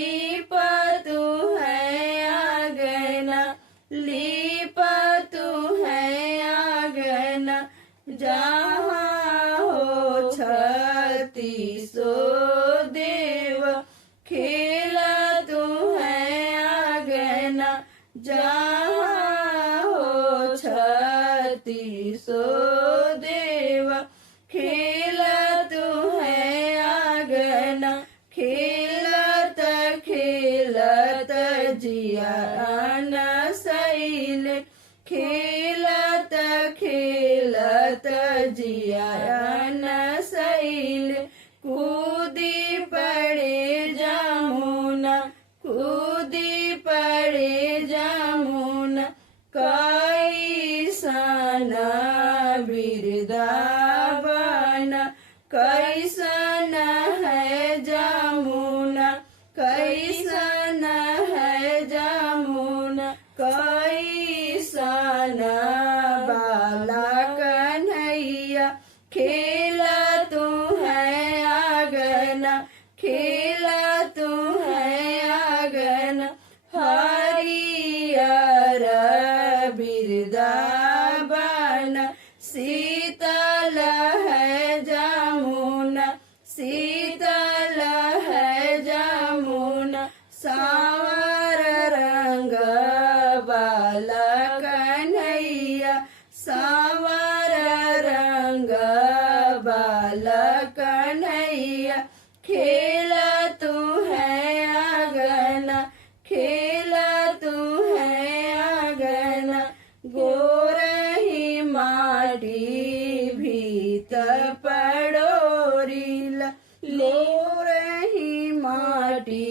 लीपा तू है आंगना, लीपा तू है आंगना, जहाँ हो छत्तीसो देव, खेला तू है आंगना, जहाँ हो छत्तीसो देव, खेला तू है आंगना, खेलत खेलत जिया नसैल, खेलत खेलत जिया नसैल, कूदी पड़े जमुना, कूदी पड़े जमुना, कैसन बिरदावन, कैसन है जमुना, कैसन है जमुना, कैसन बाला कन्हैया, खेला तू है आंगना, खेला तू है आंगना, हरियर बिरदावन, शीतल है जमुना, शीतल है जमुना, सांवर रंग बाला कन्हैया, सांवर रंग बाला कन्हैया, खेला तू है आंगना, खेला तू है आंगना, गोरही माटी भीत पड़ोरिला, गोरही माटी